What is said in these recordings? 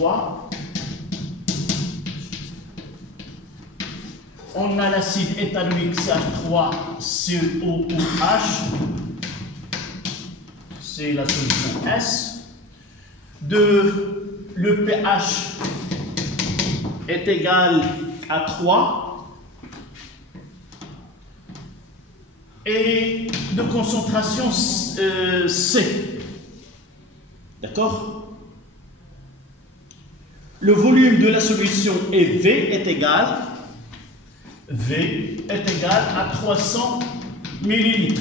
3. On a l'acide éthanoïque CH3COOH. C'est la solution S. Le pH est égal à 3. Et de concentration C. D'accord? Le volume de la solution V est égal à 300 ml.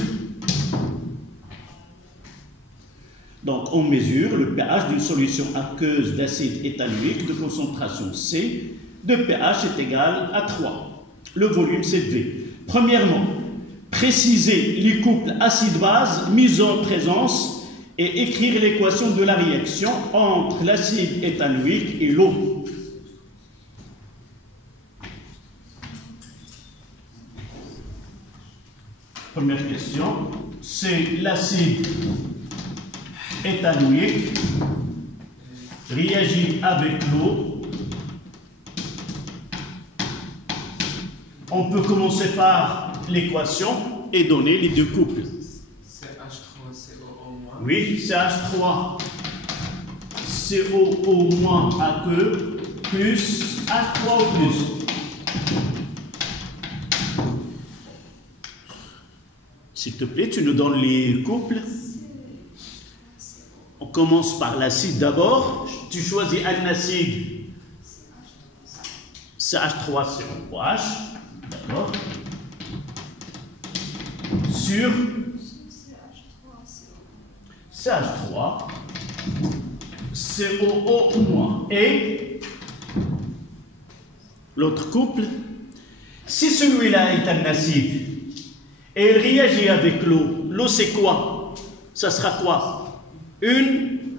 Donc, on mesure le pH d'une solution aqueuse d'acide éthanoïque de concentration C. De pH est égal à 3. Le volume, c'est V. Premièrement, préciser les couples acide-base mis en présence et écrire l'équation de la réaction entre l'acide éthanoïque et l'eau. Première question, c'est l'acide éthanoïque réagit avec l'eau. On peut commencer par l'équation et donner les deux couples. CH3COO-. Oui, CH3COO- aqueux plus H3O+. S'il te plaît, tu nous donnes les couples. On commence par l'acide d'abord. Tu choisis un acide CH3COOH. D'accord. Sur CH3 COO- et l'autre couple, si celui-là est un acide et il réagit avec l'eau, l'eau c'est quoi? Ça sera quoi? Une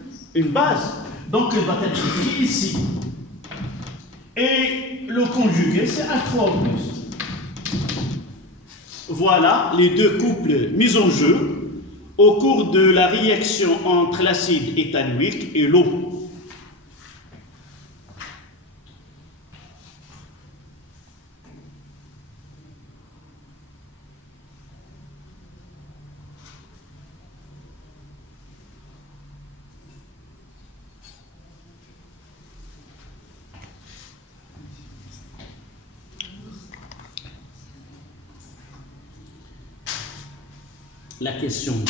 base. Donc elle va être écrite ici. Et le conjugué c'est H3O+. Voilà les deux couples mis en jeu au cours de la réaction entre l'acide éthanoïque et l'eau. La question 2.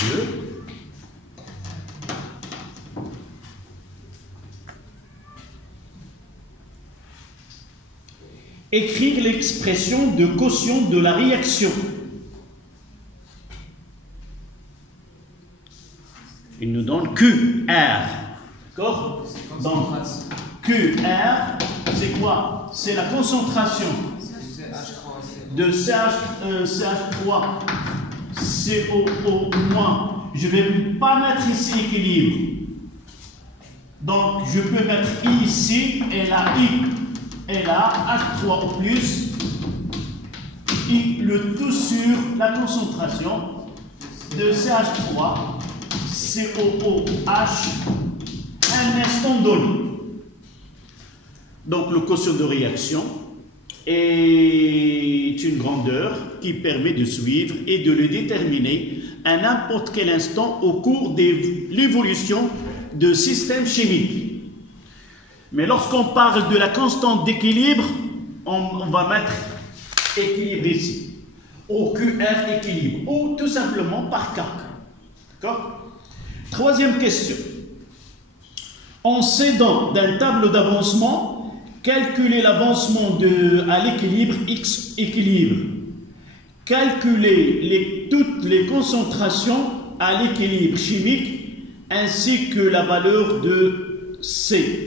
Écrire l'expression de quotient de la réaction. Il nous donne QR. D'accord? Donc, QR, c'est quoi? C'est la concentration de CH3. COO-. Je ne vais pas mettre ici équilibre. Donc, je peux mettre I ici et là I. Et là, H3O+, I, le tout sur la concentration de CH3, COOH, un instant donné. Donc, le quotient de réaction est une grandeur qui permet de suivre et de le déterminer à n'importe quel instant au cours de l'évolution de systèmes chimiques. Mais lorsqu'on parle de la constante d'équilibre, on va mettre équilibre ici, au QR équilibre, ou tout simplement par K. D'accord? Troisième question. En s'aidant d'un tableau d'avancement, calculer l'avancement à l'équilibre X équilibre. Calculer toutes les concentrations à l'équilibre chimique ainsi que la valeur de C.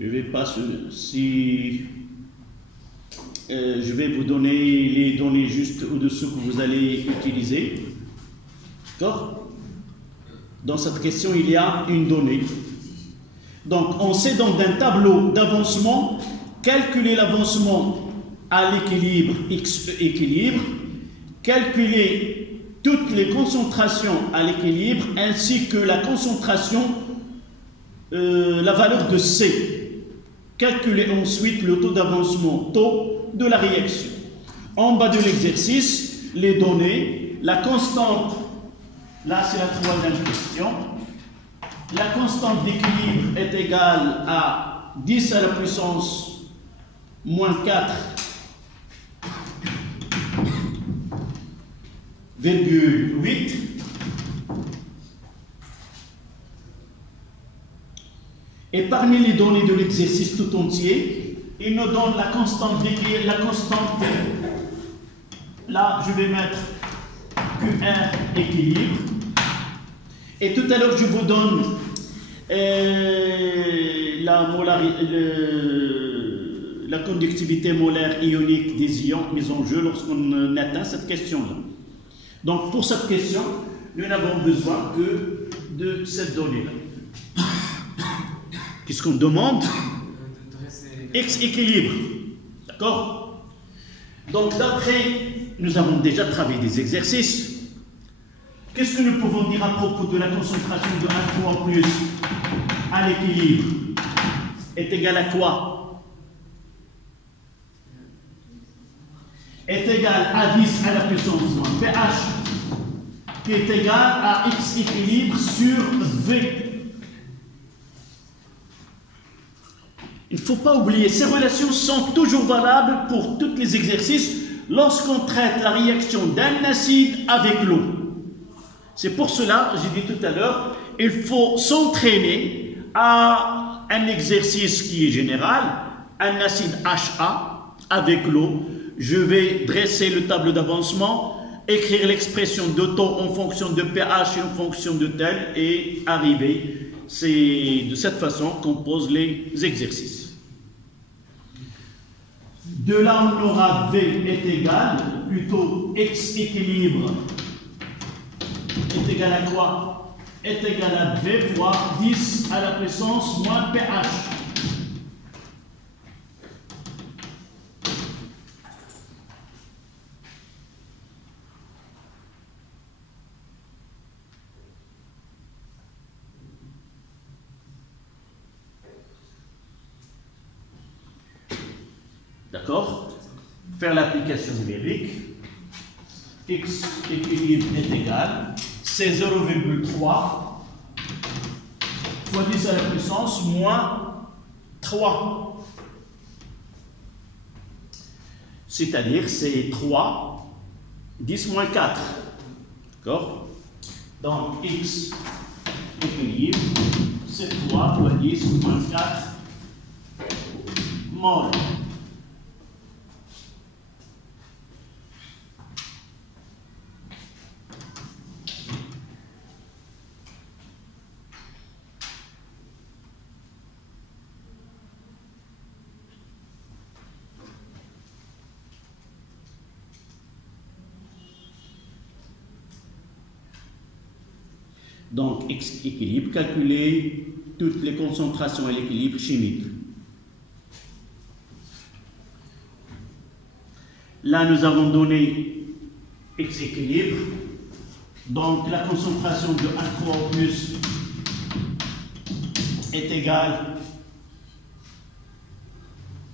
Je vais pas si je vais vous donner les données juste au-dessous que vous allez utiliser. D'accord? Dans cette question, il y a une donnée. Donc, en s'aidant d'un tableau d'avancement, calculer l'avancement à l'équilibre X équilibre, calculer toutes les concentrations à l'équilibre ainsi que la concentration, la valeur de C. Calculez ensuite le taux d'avancement, taux de la réaction. En bas de l'exercice, les données, la constante, là c'est la troisième question, la constante d'équilibre est égale à 10 à la puissance moins 4,8. Et parmi les données de l'exercice tout entier, il nous donne la constante d'équilibre, la constante, là je vais mettre QR équilibre. Et tout à l'heure je vous donne la conductivité molaire ionique des ions mis en jeu lorsqu'on atteint cette question-là. Donc pour cette question, nous n'avons besoin que de cette donnée-là. Puisqu'on demande X équilibre. D'accord? Donc d'après, nous avons déjà travaillé des exercices. Qu'est-ce que nous pouvons dire à propos de la concentration de 1,3 plus à l'équilibre est égal à quoi? Est égal à 10 à la puissance moins pH, qui est égal à X équilibre sur V. Il ne faut pas oublier, ces relations sont toujours valables pour tous les exercices lorsqu'on traite la réaction d'un acide avec l'eau. C'est pour cela, j'ai dit tout à l'heure, il faut s'entraîner à un exercice qui est général, un acide HA avec l'eau. Je vais dresser le tableau d'avancement, écrire l'expression de taux en fonction de pH et en fonction de tel et arriver. C'est de cette façon qu'on pose les exercices. De là, on aura V est égal, plutôt X équilibre est égal à quoi? Est égal à V fois 10 à la puissance moins pH. D'accord? Faire l'application numérique. X équilibre est égal, c'est 0,3 fois 10 à la puissance moins 3. C'est-à-dire c'est 3, 10 moins 4. D'accord? Donc X équilibre, c'est 3 fois 10 moins 4 mol. Donc, X équilibre, calculer toutes les concentrations et l'équilibre chimique. Là, nous avons donné X équilibre. Donc, la concentration de 1,3 plus est égale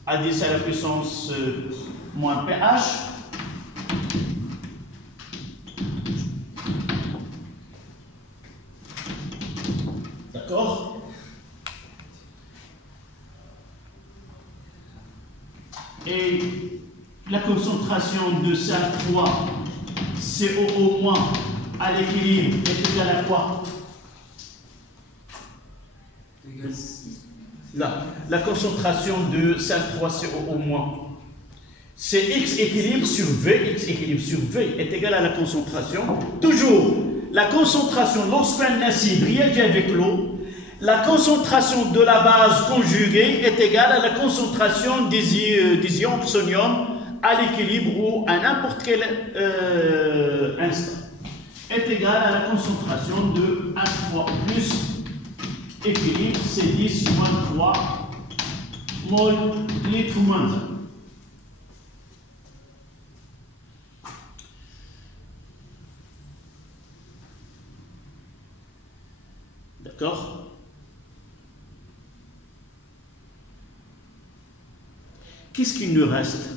à 10 à la puissance moins pH. D'accord? Et la concentration de CH3 COO- à l'équilibre est égale à quoi? Là, la concentration de CH3 COO-, c'est X équilibre sur V, X équilibre sur V est égal à la concentration. Toujours, la concentration lorsqu'un acide réagit avec l'eau, la concentration de la base conjuguée est égale à la concentration des ions psonium à l'équilibre ou à n'importe quel instant. Est égale à la concentration de 1,3 plus équilibre, c'est 10 moins 3 mol litre moins 1. D'accord? Qu'est-ce qu'il nous reste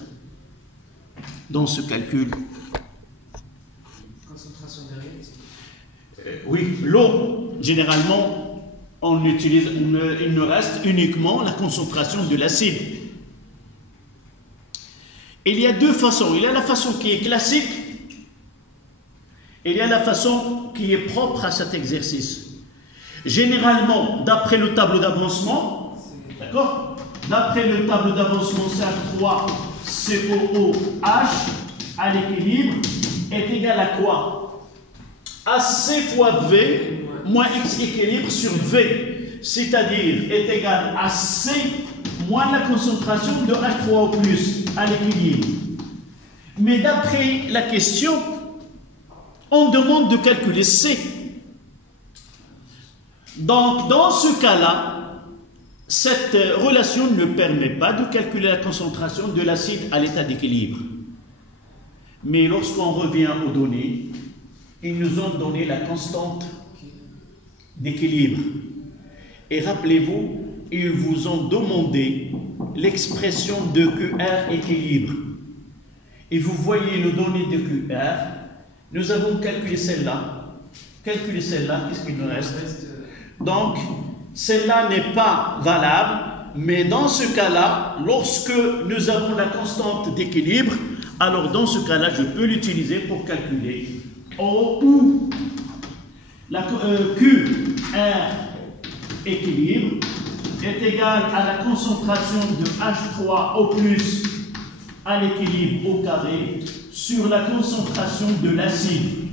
dans ce calcul? Concentration de réactif. Oui, l'eau, généralement, on utilise, il nous reste uniquement la concentration de l'acide. Il y a deux façons. Il y a la façon qui est classique et il y a la façon qui est propre à cet exercice. Généralement, d'après le tableau d'avancement, d'accord? D'après le tableau d'avancement, CH3 COOH à l'équilibre est égal à quoi? À C fois V moins X équilibre sur V, c'est-à-dire est égal à C moins la concentration de H3O plus à l'équilibre. Mais d'après la question, on demande de calculer C. Donc, dans ce cas-là, cette relation ne permet pas de calculer la concentration de l'acide à l'état d'équilibre. Mais lorsqu'on revient aux données, ils nous ont donné la constante d'équilibre. Et rappelez-vous, ils vous ont demandé l'expression de QR équilibre. Et vous voyez le donné de QR. Nous avons calculé celle-là. Calculer celle-là, qu'est-ce qu'il nous reste? Donc, celle-là n'est pas valable, mais dans ce cas-là, lorsque nous avons la constante d'équilibre, alors dans ce cas-là, je peux l'utiliser pour calculer O ou la QR équilibre est égal à la concentration de H3O plus à l'équilibre au carré sur la concentration de l'acide.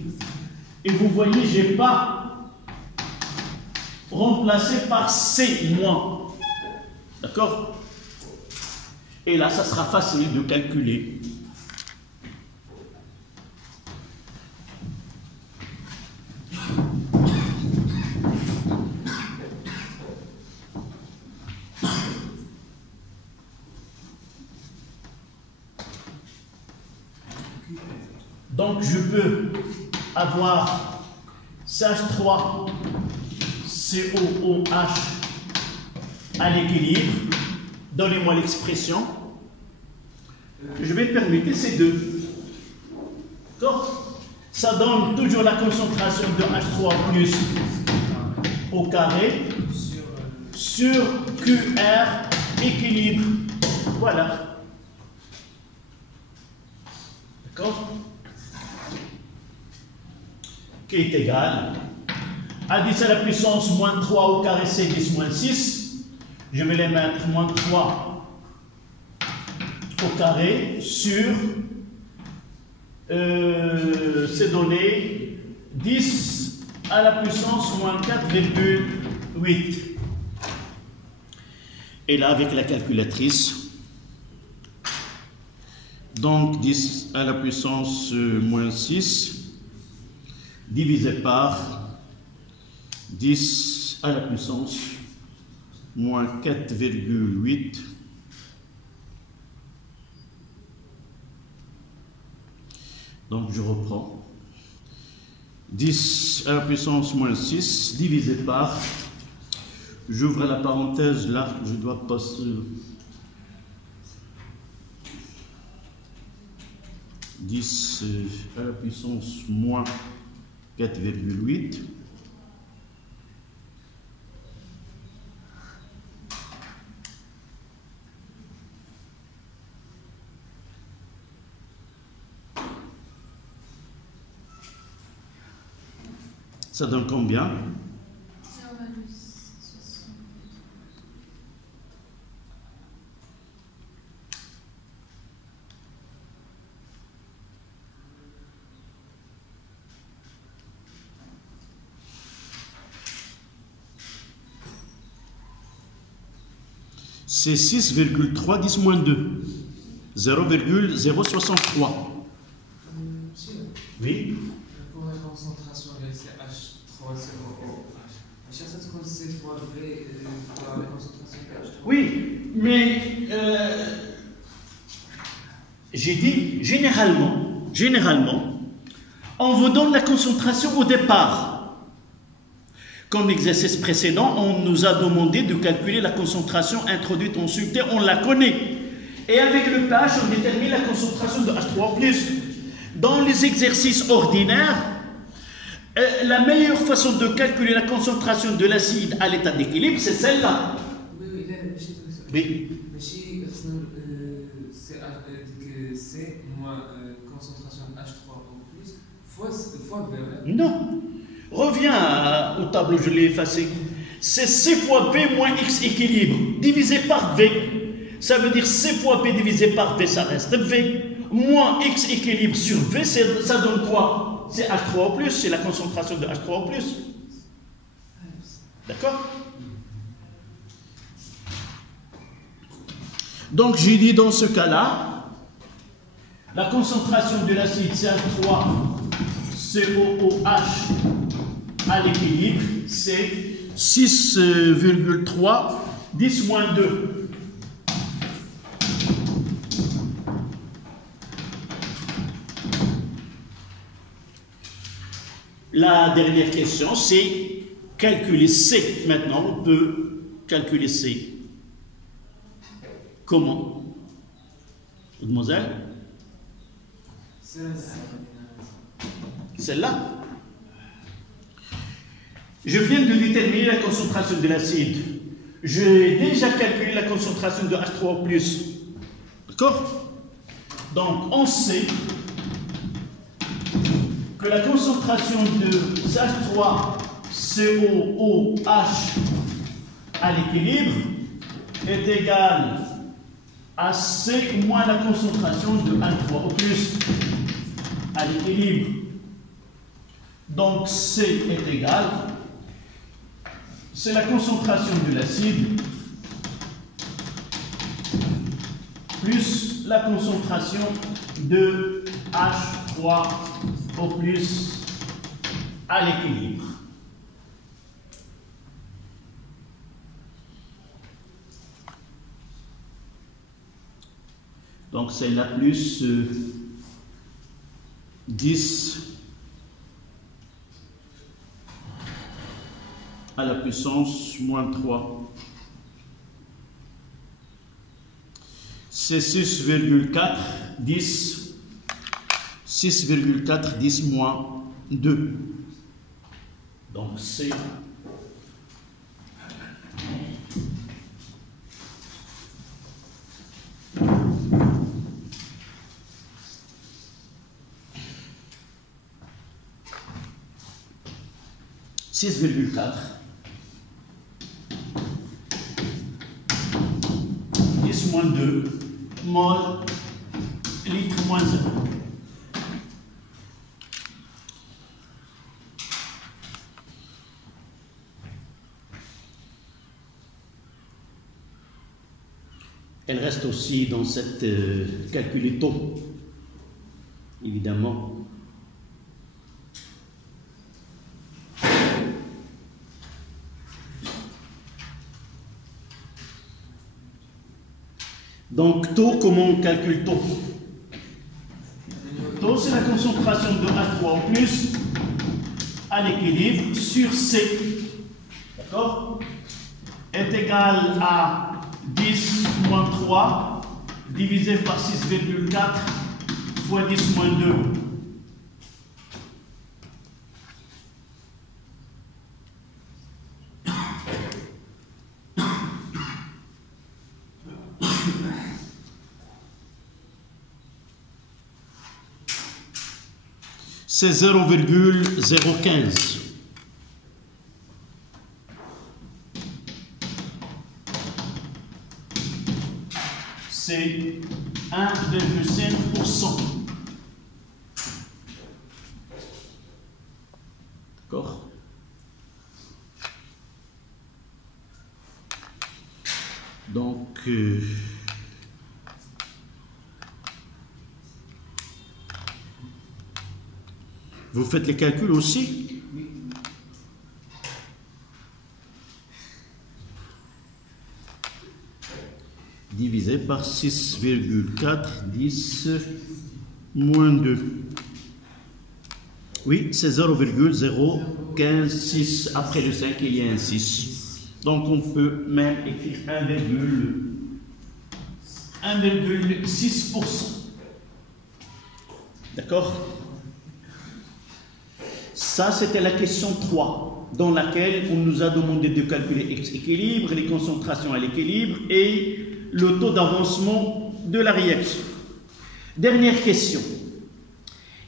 Et vous voyez, je n'ai pas remplacé par C moins. D'accord? Et là, ça sera facile de calculer. Donc, je peux avoir CH3 COOH à l'équilibre. Donnez-moi l'expression. Je vais permettre ces deux. D'accord? Ça donne toujours la concentration de H3 plus au carré sur QR équilibre. Voilà. D'accord? Qui est égal à 10 à la puissance moins 3 au carré C 10 moins 6. Je vais les mettre moins 3 au carré sur ces données 10 à la puissance moins 4,8. Et là, avec la calculatrice, donc 10 à la puissance moins 6 divisé par 10 à la puissance moins 4,8 donc je reprends 10 à la puissance moins 6 divisé par, j'ouvre la parenthèse là, je dois passer 10 à la puissance moins 4,8 ça donne combien? C'est 6,3 10 moins 2, 0,063. Oui. Pour la concentration avec H3COOH, c'est fois V pour la concentration de H3. Oui, mais j'ai dit généralement, on vous donne la concentration au départ. Comme l'exercice précédent, on nous a demandé de calculer la concentration introduite en soluté, on la connaît. Et avec le pH, on détermine la concentration de H3+. Dans les exercices ordinaires, la meilleure façon de calculer la concentration de l'acide à l'état d'équilibre, c'est celle-là. Oui. C'est moins concentration H3 en plus fois V. Non. Reviens au tableau, je l'ai effacé. C'est C fois P moins X équilibre divisé par V. Ça veut dire C fois P divisé par V, ça reste V. Moins X équilibre sur V, ça donne quoi? C'est H3+, c'est la concentration de H3+. D'accord? Donc j'ai dit dans ce cas-là, la concentration de l'acide CH3COOH à l'équilibre, c'est 6,3 10-2. La dernière question, c'est calculer C. Maintenant, on peut calculer C. Comment? Mademoiselle? Celle-là. Je viens de déterminer la concentration de l'acide. J'ai déjà calculé la concentration de H3+. D'accord? Donc, on sait que la concentration de H3COOH à l'équilibre est égale à C moins la concentration de H3O+ à l'équilibre. Donc C est égal, c'est la concentration de l'acide plus la concentration de H3O+ à l'équilibre. Donc c'est la plus 10 à la puissance moins 3. C'est 6,4 10 6,4 10 moins 2. Donc c'est 6,4 10 moins 2 mol litre moins 0. Elle reste aussi dans cette calculé taux, évidemment. Donc, taux, comment on calcule taux? Taux, c'est la concentration de H3O+ à l'équilibre sur C, d'accord, est égal à 10 moins 3 divisé par 6,4 fois 10 moins 2. C'est 0,015. C'est 1,5%. D'accord? Donc, vous faites les calculs aussi? Oui. Divisé par 6,4 10 moins 2. Oui, c'est 0,015. 15, 6, après le 5, il y a un 6. Donc on peut même écrire 1,6%. D'accord? Ça, c'était la question 3, dans laquelle on nous a demandé de calculer X équilibre, les concentrations à l'équilibre et le taux d'avancement de la réaction. Dernière question.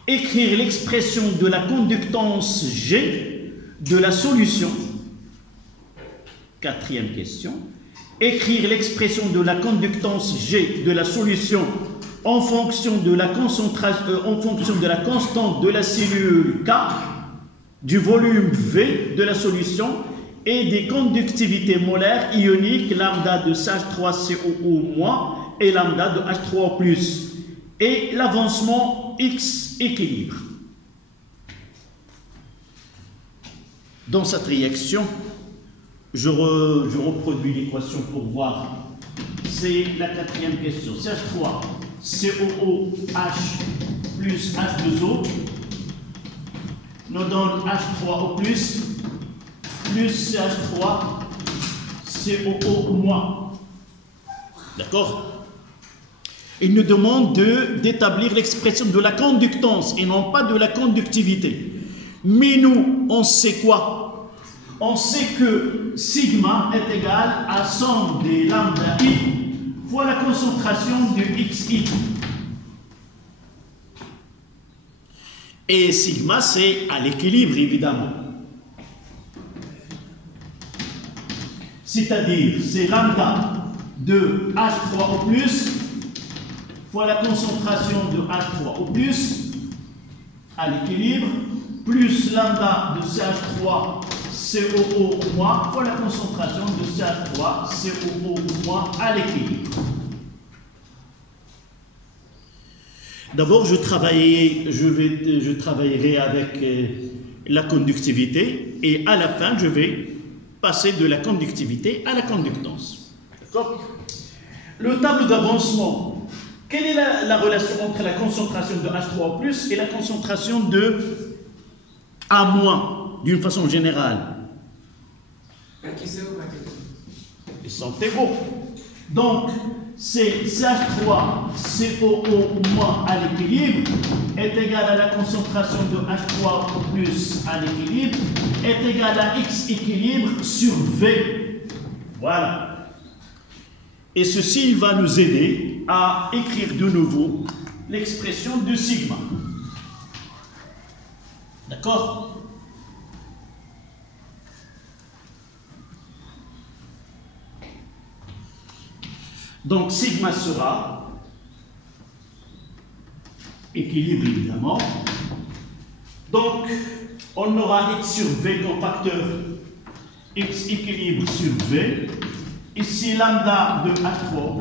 Écrire l'expression de la conductance G de la solution. Quatrième question. Écrire l'expression de la conductance G de la solution en fonction de la concentration, en fonction de la constante de la cellule K, du volume V de la solution et des conductivités molaires ioniques lambda de CH3COO- et lambda de H3O+, et l'avancement X équilibre. Dans cette réaction, je reproduis l'équation pour voir. C'est la quatrième question. CH3 COOH plus H2O nous donne H3O plus CH3 COO-. D'accord? Il nous demande d'établir l'expression de la conductance et non pas de la conductivité. Mais nous, on sait quoi? On sait que sigma est égal à somme des lambda I fois la concentration de XI. Et sigma, c'est à l'équilibre, évidemment. C'est-à-dire, c'est lambda de H3O+, fois la concentration de H3O+, à l'équilibre, plus lambda de CH3 COO- fois la concentration de CH3 COO- à l'équilibre. D'abord, je travaillerai avec la conductivité et à la fin, je vais passer de la conductivité à la conductance. D'accord? Le tableau d'avancement. Quelle est la relation entre la concentration de H3O+ et la concentration de A-, d'une façon générale? Ils sont égaux. Donc, c'est CH3 COO- à l'équilibre est égal à la concentration de H3O+ à l'équilibre est égal à X équilibre sur V. Voilà. Et ceci va nous aider à écrire de nouveau l'expression de sigma. D'accord? Donc sigma sera équilibre évidemment. Donc on aura X sur V comme facteur X équilibre sur V. Ici lambda de H3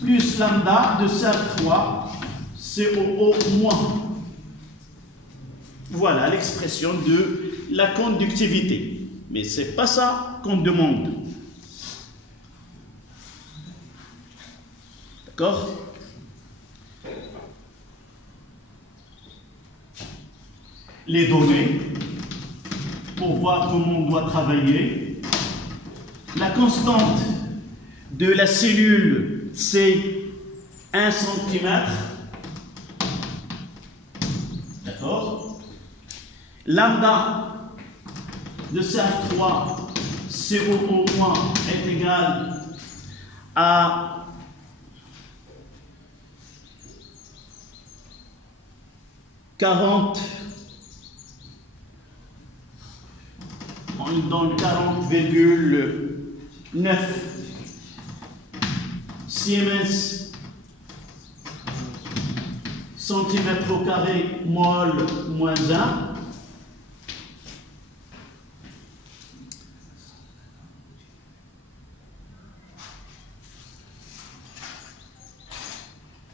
plus lambda de CH3 COO-. Voilà l'expression de la conductivité. Mais ce n'est pas ça qu'on demande. D'accord? Les données, pour voir comment on doit travailler. La constante de la cellule, c'est 1 cm. D'accord? Lambda de CH3 COO- est égal à 40, on donne 40,9 Siemens centimètre au carré mol moins 1.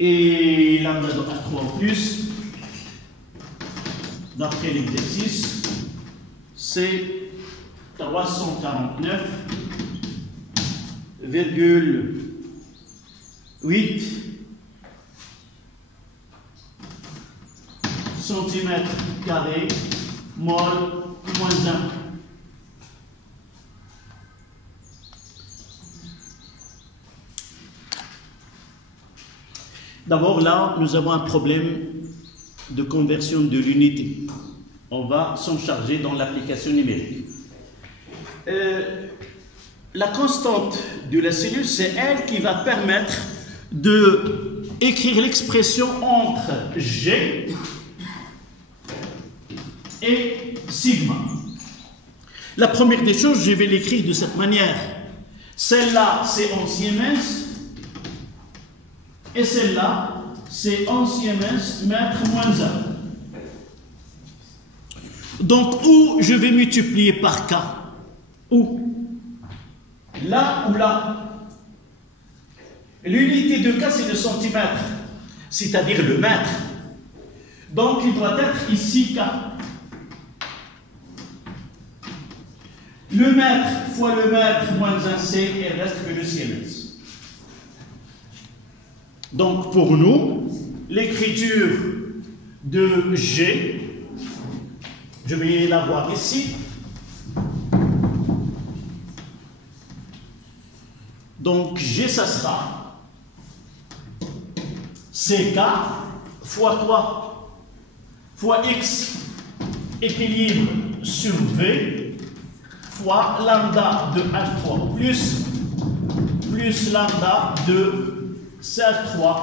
Et lambda de A3+, d'après l'exercice, c'est 349,8 cm² mol moins 1. D'abord, là, nous avons un problème de conversion de l'unité. On va s'en charger dans l'application numérique. La constante de la cellule, c'est elle qui va permettre d'écrire l'expression entre G et sigma. La première des choses, je vais l'écrire de cette manière. Celle-là, c'est en Siemens. Et celle-là, c'est en Siemens mètre moins 1. Donc, où je vais multiplier par K? Où? Là ou là? L'unité de K, c'est le centimètre, c'est-à-dire le mètre. Donc, il doit être ici K. Le mètre fois le mètre moins 1, c'est, et il reste que le Siemens. Donc, pour nous, l'écriture de G, je vais la voir ici. Donc, G, ça sera CK fois quoi? Fois X équilibre sur V fois lambda de H3 plus lambda de CH3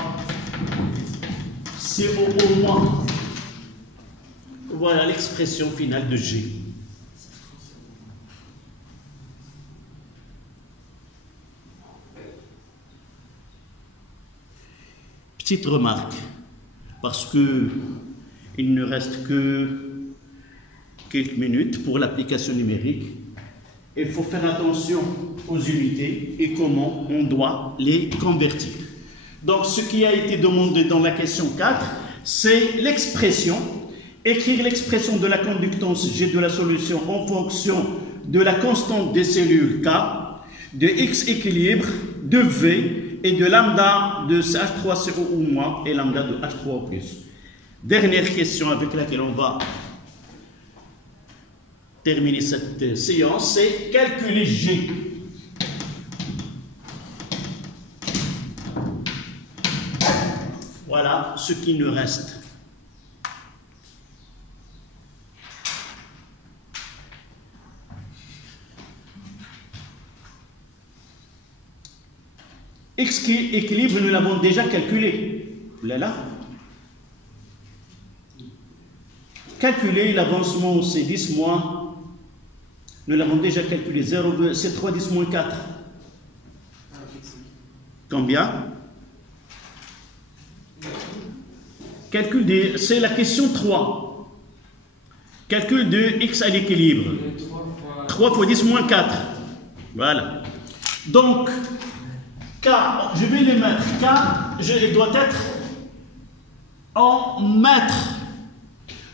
CO moins. Voilà l'expression finale de G. Petite remarque, parce que il ne reste que quelques minutes pour l'application numérique. Il faut faire attention aux unités et comment on doit les convertir. Donc, ce qui a été demandé dans la question 4, c'est l'expression, écrire l'expression de la conductance G de la solution en fonction de la constante des cellules K, de X équilibre, de V et de lambda de H3CO ou moins et lambda de H3O plus. Dernière question avec laquelle on va terminer cette séance, c'est calculer G. Voilà ce qui nous reste. X équilibre, nous l'avons déjà calculé. Là. Calculer l'avancement, c'est 10 moins. Nous l'avons déjà calculé. 0, c'est 3, 10 moins 4. Combien? Calcul de, c'est la question 3. Calcul de X à l'équilibre. 3 fois 10 moins 4. Voilà. Donc, K, je vais les mettre. K, il doit être en mètres.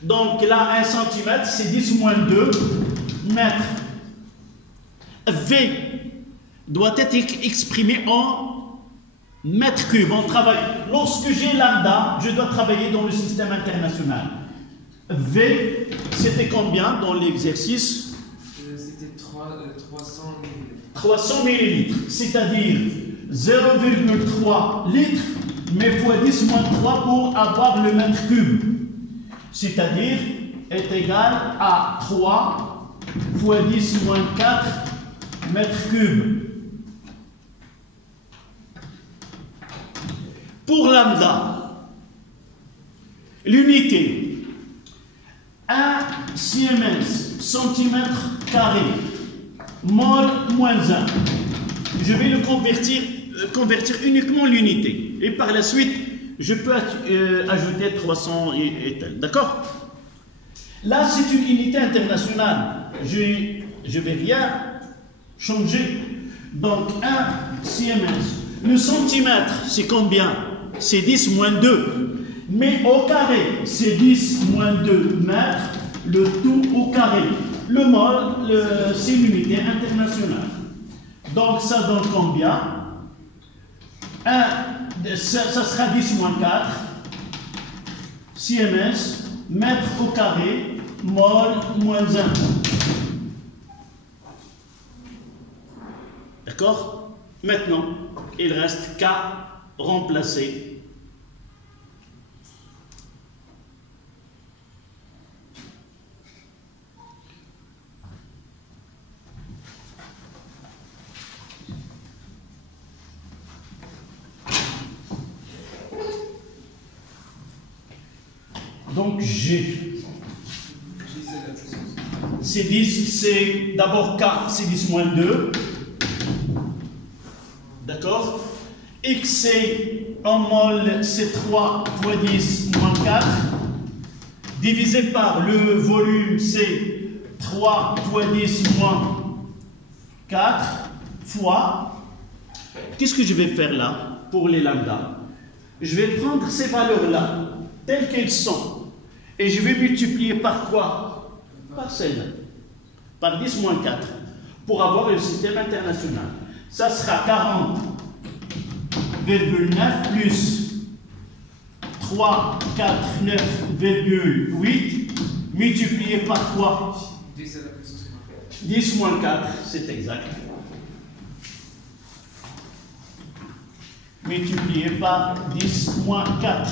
Donc là, 1 cm, c'est 10 moins 2 mètres. V doit être exprimé en mètres cubes. On travaille. Lorsque j'ai lambda, je dois travailler dans le système international. V, c'était combien dans l'exercice? C'était 300 millilitres. 300 millilitres, c'est-à-dire 0,3 litres, mais fois 10 moins 3 pour avoir le mètre cube. C'est-à-dire est égal à 3 fois 10 moins 4 mètres cubes. Pour lambda, l'unité 1 Siemens centimètre carré mol moins 1. Je vais le convertir uniquement l'unité. Et par la suite, je peux ajouter 300 et tel. D'accord? Là, c'est une unité internationale. Je ne vais rien changer. Donc, 1 Siemens. Le centimètre, c'est combien? C'est 10 moins 2. Mais au carré, c'est 10 moins 2 mètres. Le tout au carré. Le mol, c'est l'unité internationale. Donc, ça donne combien? Ça sera 10 moins 4 Siemens mètre au carré mol moins 1. D'accord? Maintenant, il reste K remplacé. Donc G. C'est 10, c'est d'abord K, c'est 10 moins 2. D'accord? XC en mol, c'est 3 fois 10 moins 4. Divisé par le volume, c'est 3 fois 10 moins 4 fois. Qu'est-ce que je vais faire là pour les lambda? Je vais prendre ces valeurs-là, telles qu'elles sont. Et je vais multiplier par quoi? Par celle-là. Par 10 moins 4. Pour avoir le système international. Ça sera 40,9 plus 3, 4, 9,8 multiplié par quoi? 10 moins 4, c'est exact. Multiplié par 10 moins 4.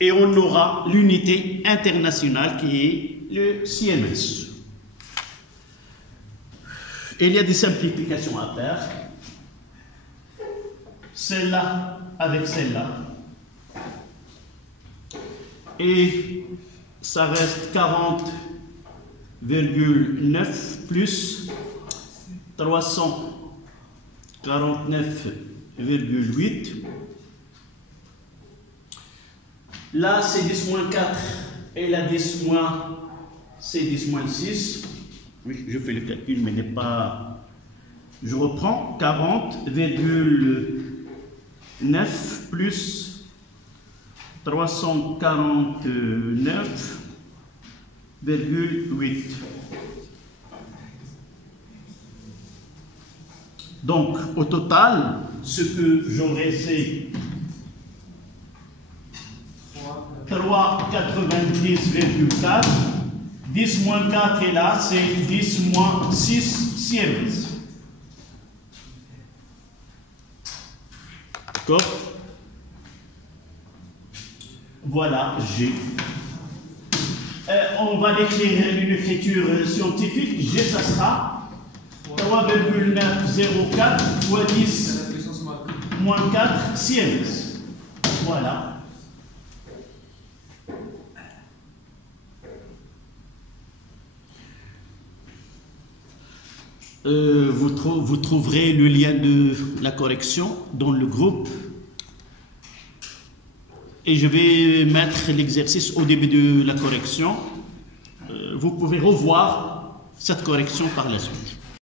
Et on aura l'unité internationale qui est le CMS. Et il y a des simplifications à faire. Celle-là avec celle-là. Et ça reste 40,9 plus 349,8. Là, c'est 10 moins 4 et là, 10 moins, c'est 10 moins 6. Oui, je fais le calcul, mais n'est pas... Je reprends 40,9 plus 349,8. Donc, au total, ce que j'aurai, c'est 390,4. 10 moins 4 et là, c'est 10 moins 6 siemens. D'accord? Voilà, G. On va décrire une écriture scientifique. G, ça sera 3,904 fois 10 moins 4 siemens. Voilà. Vous trouverez le lien de la correction dans le groupe et je vais mettre l'exercice au début de la correction. Vous pouvez revoir cette correction par la suite.